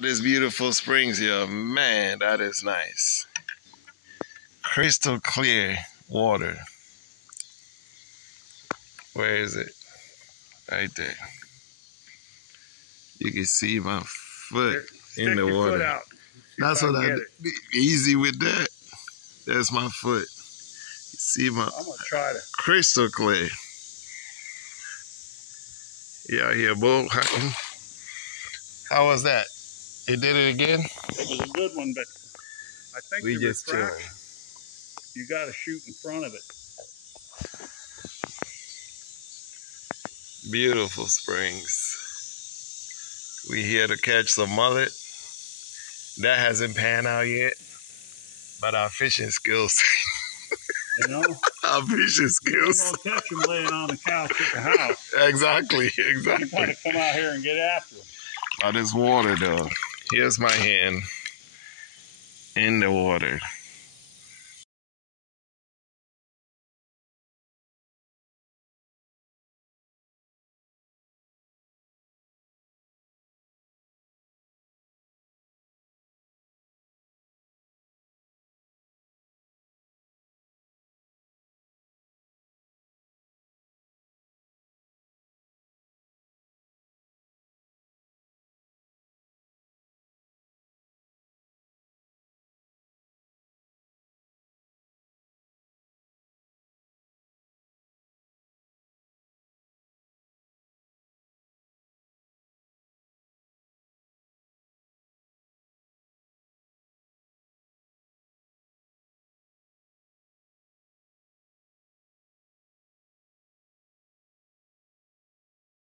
This beautiful springs here, man, that is nice. Crystal clear water. Where is it? Right there. You can see my foot in the water. Foot out. That's what I do. Easy with that. That's my foot. You see my I'm gonna try to crystal clear. Yeah, here, bull hunting. How was that? You did it again? It was a good one, but I think we the just chilling. You got to shoot in front of it. Beautiful springs. We here to catch some mullet. That hasn't panned out yet, but our fishing skills. You know, our fishing skills. You're gonna catch them laying on the couch at the house. Exactly. You gotta come out here and get after them. Oh, this water though. Here's my hand in the water.